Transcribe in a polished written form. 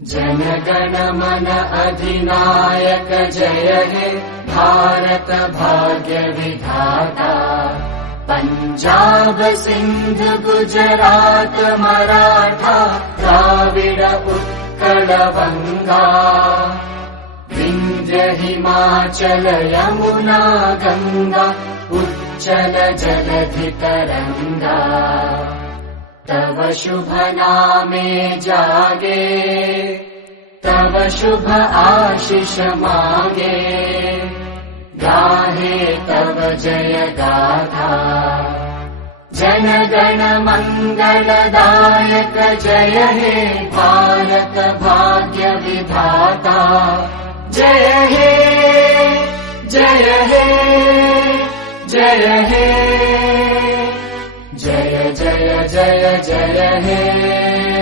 जनगण मन अधिनायक जय हे भारत भाग्य विधाता। पंजाब सिंध गुजरात मराठा द्राविड उत्कल बंगा। विंध्य हिमाचल यमुना गंगा उच्चल जलधि तरंगा। तव शुभ नामे जागे तव शुभ आशीष मागे। गाहे तव जय गाथा जनगण मंगलदायक जय हे भारत भाग्य विधाता। जय हे जय हे जय हे जय जय जय जय हे।